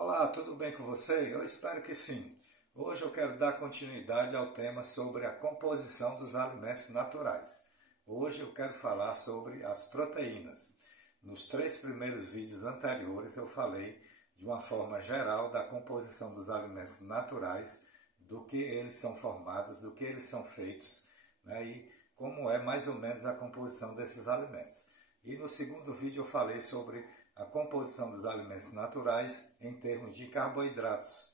Olá, tudo bem com você? Eu espero que sim. Hoje eu quero dar continuidade ao tema sobre a composição dos alimentos naturais. Hoje eu quero falar sobre as proteínas. Nos 3 primeiros vídeos anteriores eu falei de uma forma geral da composição dos alimentos naturais, do que eles são formados, do que eles são feitos, né, e como é mais ou menos a composição desses alimentos. E no segundo vídeo eu falei sobre a composição dos alimentos naturais em termos de carboidratos.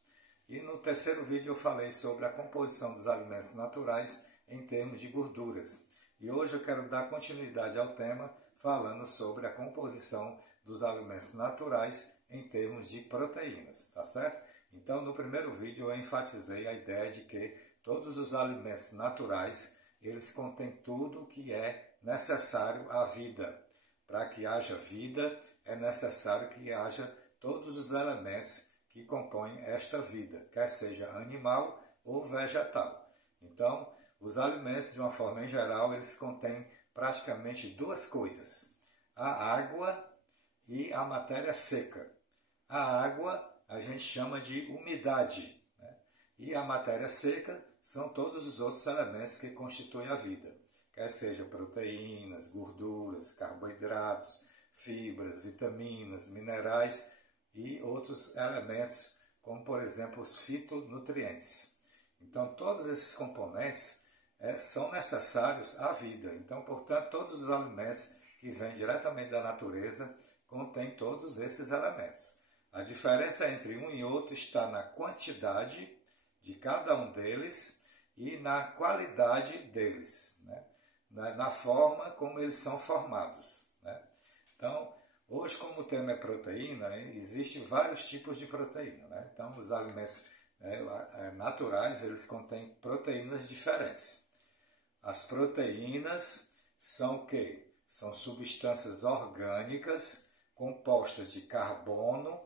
E no terceiro vídeo eu falei sobre a composição dos alimentos naturais em termos de gorduras. E hoje eu quero dar continuidade ao tema falando sobre a composição dos alimentos naturais em termos de proteínas, tá certo? Então no primeiro vídeo eu enfatizei a ideia de que todos os alimentos naturais, eles contêm tudo o que é necessário à vida. Para que haja vida, é necessário que haja todos os elementos que compõem esta vida, quer seja animal ou vegetal. Então, os alimentos, de uma forma em geral, eles contêm praticamente duas coisas: a água e a matéria seca. A água a gente chama de umidade, né? E a matéria seca são todos os outros elementos que constituem a vida. Quer seja proteínas, gorduras, carboidratos, fibras, vitaminas, minerais e outros elementos, como por exemplo os fitonutrientes. Então todos esses componentes são necessários à vida. Então, portanto, todos os alimentos que vêm diretamente da natureza contêm todos esses elementos. A diferença entre um e outro está na quantidade de cada um deles e na qualidade deles, né? Na forma como eles são formados, né? Então, hoje, como o tema é proteína, existem vários tipos de proteína, né? Então, os alimentos naturais, eles contêm proteínas diferentes. As proteínas são o quê? São substâncias orgânicas compostas de carbono,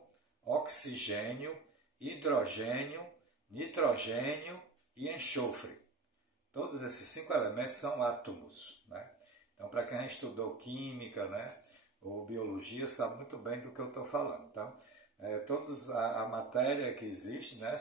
oxigênio, hidrogênio, nitrogênio e enxofre. Todos esses 5 elementos são átomos, né? Então, para quem estudou química, né, ou biologia, sabe muito bem do que eu estou falando. Então, a matéria que existe, né,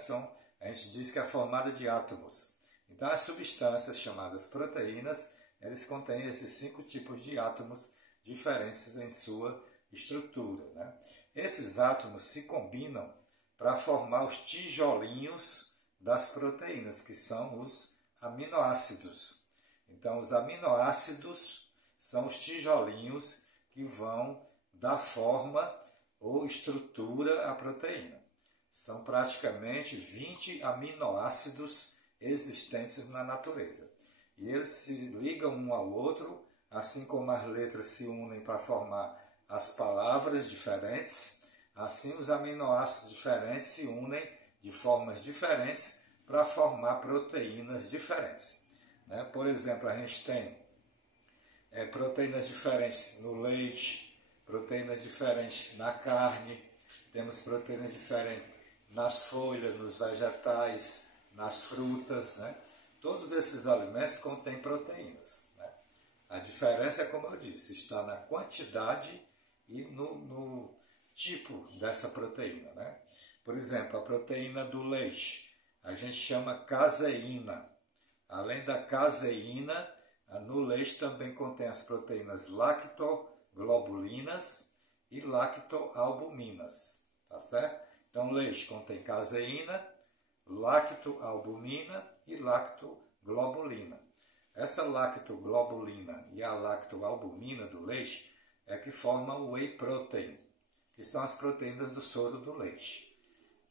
a gente diz que é formada de átomos. Então, as substâncias chamadas proteínas, eles contêm esses 5 tipos de átomos diferentes em sua estrutura, né? Esses átomos se combinam para formar os tijolinhos das proteínas, que são os aminoácidos. Então, os aminoácidos são os tijolinhos que vão dar forma ou estrutura à proteína. São praticamente 20 aminoácidos existentes na natureza. E eles se ligam um ao outro, assim como as letras se unem para formar as palavras diferentes, assim os aminoácidos diferentes se unem de formas diferentes para formar proteínas diferentes, né? Por exemplo, a gente tem proteínas diferentes no leite, proteínas diferentes na carne, temos proteínas diferentes nas folhas, nos vegetais, nas frutas, né? Todos esses alimentos contêm proteínas, né? A diferença, como eu disse, está na quantidade e no tipo dessa proteína, né? Por exemplo, a proteína do leite a gente chama caseína. Além da caseína, no leite também contém as proteínas lactoglobulinas e lactoalbuminas, tá certo? Então, leite contém caseína, lactoalbumina e lactoglobulina. Essa lactoglobulina e a lactoalbumina do leite é que formam o whey protein, que são as proteínas do soro do leite.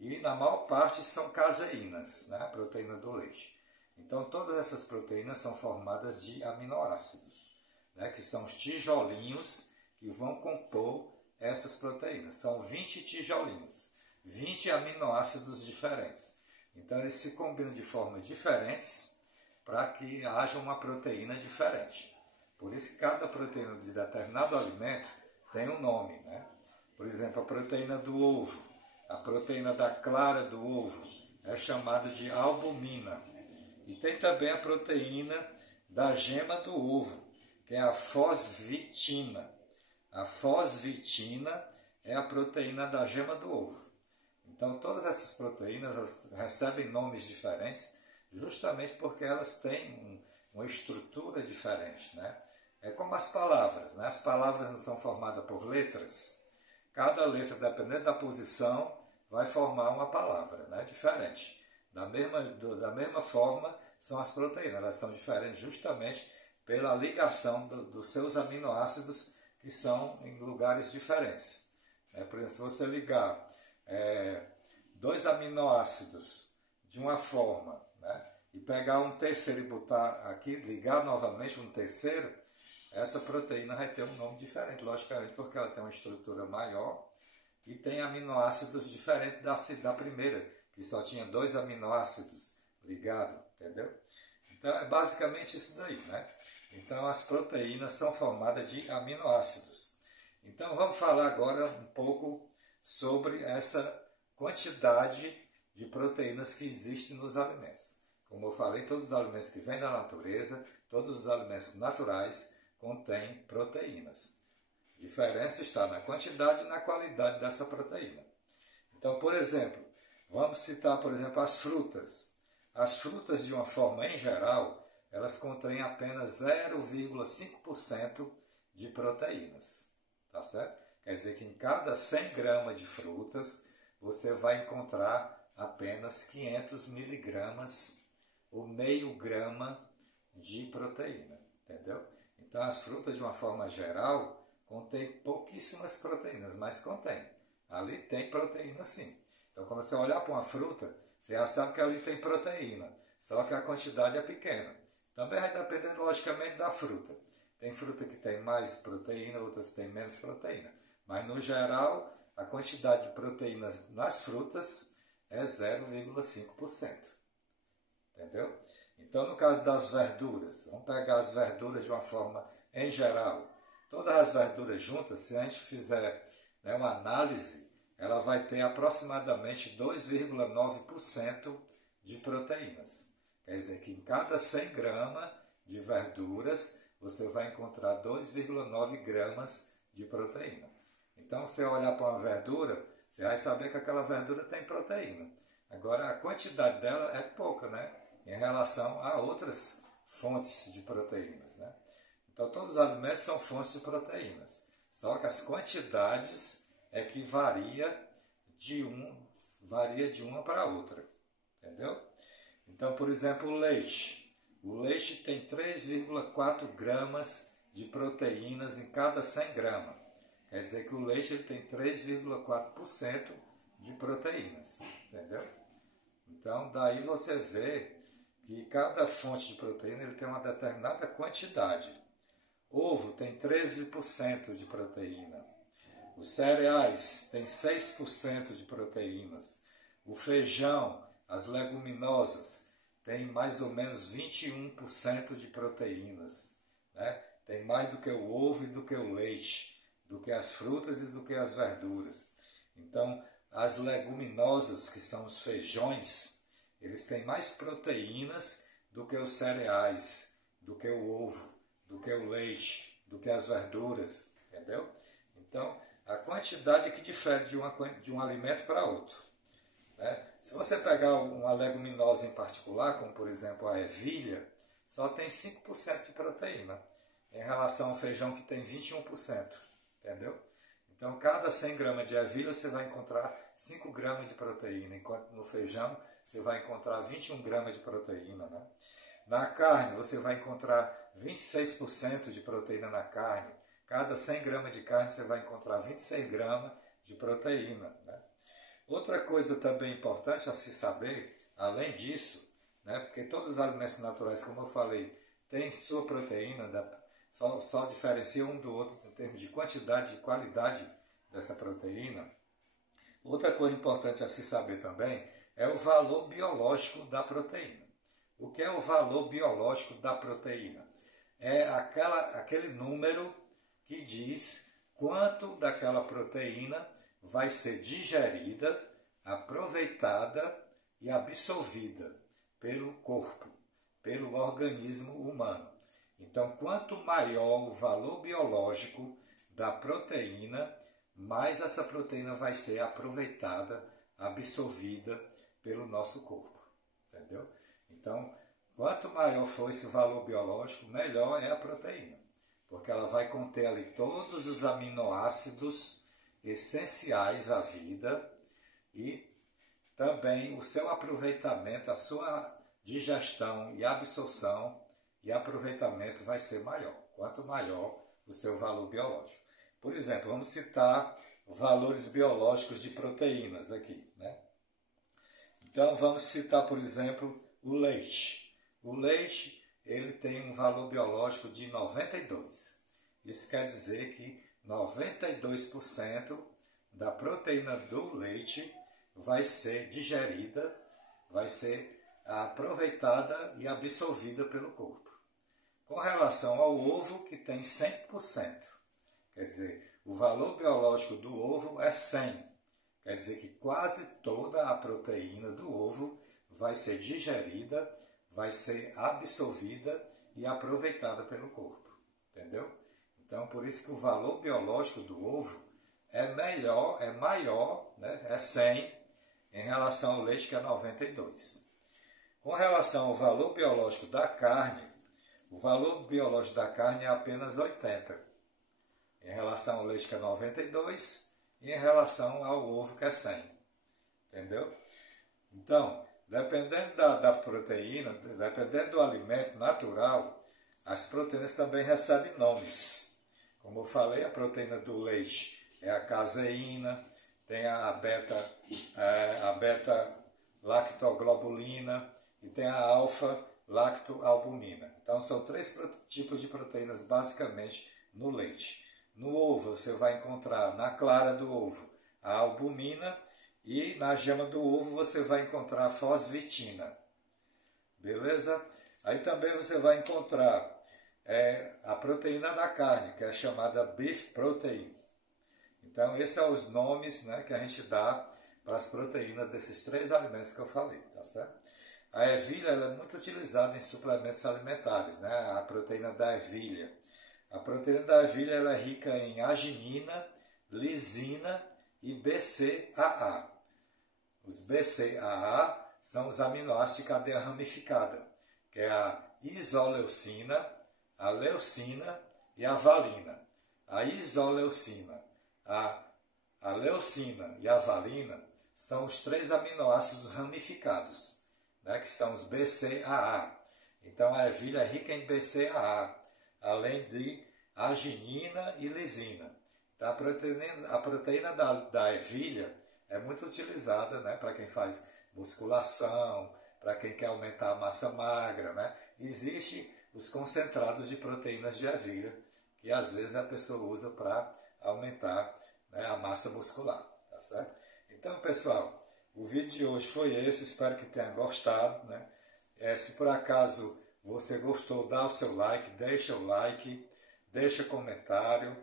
E na maior parte são caseínas, né? A proteína do leite. Então todas essas proteínas são formadas de aminoácidos, né? Que são os tijolinhos que vão compor essas proteínas. São 20 tijolinhos, 20 aminoácidos diferentes. Então eles se combinam de formas diferentes para que haja uma proteína diferente. Por isso que cada proteína de determinado alimento tem um nome, né? Por exemplo, a proteína do ovo. A proteína da clara do ovo é chamada de albumina. E tem também a proteína da gema do ovo, que é a fosvitina. A fosvitina é a proteína da gema do ovo. Então, todas essas proteínas elas recebem nomes diferentes justamente porque elas têm uma estrutura diferente, né? É como as palavras, né? As palavras não são formadas por letras. Cada letra, dependendo da posição, vai formar uma palavra, né? Diferente. Da mesma forma, são as proteínas. Elas são diferentes justamente pela ligação dos seus aminoácidos que são em lugares diferentes. Por exemplo, se você ligar dois aminoácidos de uma forma, né, e pegar um terceiro e botar aqui, ligar novamente um terceiro, essa proteína vai ter um nome diferente, logicamente, porque ela tem uma estrutura maior e tem aminoácidos diferentes da primeira, que só tinha dois aminoácidos ligados, entendeu? Então é basicamente isso daí, né? Então as proteínas são formadas de aminoácidos. Então vamos falar agora um pouco sobre essa quantidade de proteínas que existem nos alimentos. Como eu falei, todos os alimentos que vêm da natureza, todos os alimentos naturais contêm proteínas. A diferença está na quantidade e na qualidade dessa proteína. Então, por exemplo, vamos citar, por exemplo, as frutas. As frutas, de uma forma em geral, elas contêm apenas 0,5% de proteínas. Tá certo? Quer dizer que em cada 100 gramas de frutas, você vai encontrar apenas 500 miligramas ou meio grama de proteína. Entendeu? Então, as frutas, de uma forma geral, contém pouquíssimas proteínas, mas contém. Ali tem proteína sim. Então, quando você olhar para uma fruta, você já sabe que ali tem proteína, só que a quantidade é pequena. Também vai depender, logicamente, da fruta. Tem fruta que tem mais proteína, outras que tem menos proteína. Mas, no geral, a quantidade de proteínas nas frutas é 0,5%. Entendeu? Então, no caso das verduras, vamos pegar as verduras de uma forma em geral. Todas as verduras juntas, se a gente fizer uma análise, ela vai ter aproximadamente 2,9% de proteínas. Quer dizer que em cada 100 gramas de verduras, você vai encontrar 2,9 gramas de proteína. Então, se você olhar para uma verdura, você vai saber que aquela verdura tem proteína. Agora, a quantidade dela é pouca, né? Em relação a outras fontes de proteínas, né? Então, todos os alimentos são fontes de proteínas. Só que as quantidades é que varia de uma para outra. Entendeu? Então, por exemplo, o leite. O leite tem 3,4 gramas de proteínas em cada 100 gramas. Quer dizer que o leite ele tem 3,4% de proteínas. Entendeu? Então, daí você vê que cada fonte de proteína ele tem uma determinada quantidade. Ovo tem 13% de proteína. Os cereais têm 6% de proteínas. O feijão, as leguminosas, tem mais ou menos 21% de proteínas. Né? Tem mais do que o ovo e do que o leite, do que as frutas e do que as verduras. Então, as leguminosas, que são os feijões, eles têm mais proteínas do que os cereais, do que o ovo, do que o leite, do que as verduras, entendeu? Então, a quantidade que difere de um alimento para outro. Né? Se você pegar uma leguminosa em particular, como por exemplo a ervilha, só tem 5% de proteína, em relação ao feijão que tem 21%, entendeu? Então, cada 100 gramas de ervilha você vai encontrar 5 gramas de proteína, enquanto no feijão você vai encontrar 21 gramas de proteína, né? Na carne, você vai encontrar 26% de proteína na carne. Cada 100 gramas de carne, você vai encontrar 26 gramas de proteína. Né? Outra coisa também importante a se saber, além disso, né, porque todos os alimentos naturais, como eu falei, têm sua proteína, só diferencia um do outro em termos de quantidade e qualidade dessa proteína. Outra coisa importante a se saber também é o valor biológico da proteína. O que é o valor biológico da proteína? É aquele número que diz quanto daquela proteína vai ser digerida, aproveitada e absorvida pelo corpo, pelo organismo humano. Então, quanto maior o valor biológico da proteína, mais essa proteína vai ser aproveitada, absorvida pelo nosso corpo, entendeu? Então, quanto maior for esse valor biológico, melhor é a proteína, porque ela vai conter ali todos os aminoácidos essenciais à vida e também o seu aproveitamento, a sua digestão e absorção e aproveitamento vai ser maior, quanto maior o seu valor biológico. Por exemplo, vamos citar valores biológicos de proteínas aqui, né? Então, vamos citar, por exemplo, o leite. O leite, ele tem um valor biológico de 92. Isso quer dizer que 92% da proteína do leite vai ser digerida, vai ser aproveitada e absorvida pelo corpo. Com relação ao ovo, que tem 100%, quer dizer, o valor biológico do ovo é 100. Quer dizer que quase toda a proteína do ovo vai ser digerida, vai ser absorvida e aproveitada pelo corpo, entendeu? Então, por isso que o valor biológico do ovo é maior, né? É 100 em relação ao leite, que é 92. Com relação ao valor biológico da carne, o valor biológico da carne é apenas 80, em relação ao leite, que é 92, e em relação ao ovo, que é 100, entendeu? Então, dependendo da proteína, dependendo do alimento natural, as proteínas também recebem nomes. Como eu falei, a proteína do leite é a caseína, tem a beta-lactoglobulina e tem a alfa-lactoalbumina. Então, são 3 tipos de proteínas basicamente no leite. No ovo, você vai encontrar na clara do ovo a albumina e na gema do ovo você vai encontrar a fosvitina. Beleza? Aí também você vai encontrar a proteína da carne, que é chamada beef protein. Então, esses são os nomes, né, que a gente dá para as proteínas desses 3 alimentos que eu falei, tá certo? A ervilha ela é muito utilizada em suplementos alimentares, né? A proteína da ervilha. A proteína da ervilha ela é rica em arginina, lisina e BCAA. Os BCAA são os aminoácidos de cadeia ramificada, que é a isoleucina, a leucina e a valina. A isoleucina, a leucina e a valina são os 3 aminoácidos ramificados, né, que são os BCAA. Então, a ervilha é rica em BCAA, além de arginina e lisina. Então, a proteína da ervilha é muito utilizada, né, para quem faz musculação, para quem quer aumentar a massa magra, né? Existem os concentrados de proteínas de ervilha, que às vezes a pessoa usa para aumentar, né, a massa muscular, tá certo? Então, pessoal, o vídeo de hoje foi esse, espero que tenha gostado, né? Se por acaso você gostou, dá o seu like, deixa o like, deixa comentário,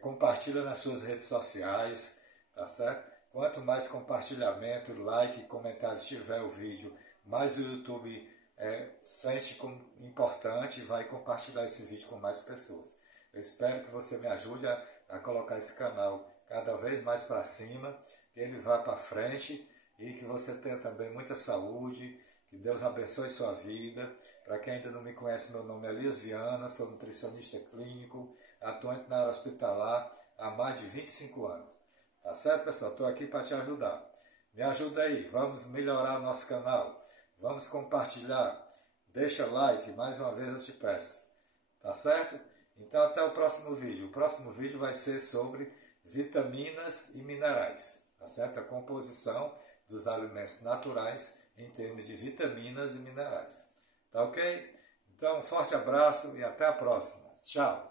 compartilha nas suas redes sociais, tá certo? Quanto mais compartilhamento, like e comentários tiver o vídeo, mais o YouTube sente como importante e vai compartilhar esse vídeo com mais pessoas. Eu espero que você me ajude a colocar esse canal cada vez mais para cima, que ele vá para frente e que você tenha também muita saúde, que Deus abençoe sua vida. Para quem ainda não me conhece, meu nome é Elias Viana, sou nutricionista clínico, atuante na área hospitalar há mais de 25 anos. Tá certo, pessoal? Estou aqui para te ajudar. Me ajuda aí, vamos melhorar nosso canal, vamos compartilhar, deixa like, mais uma vez eu te peço. Tá certo? Então até o próximo vídeo. O próximo vídeo vai ser sobre vitaminas e minerais. Tá certo? A composição dos alimentos naturais em termos de vitaminas e minerais. Tá ok? Então, um forte abraço e até a próxima. Tchau!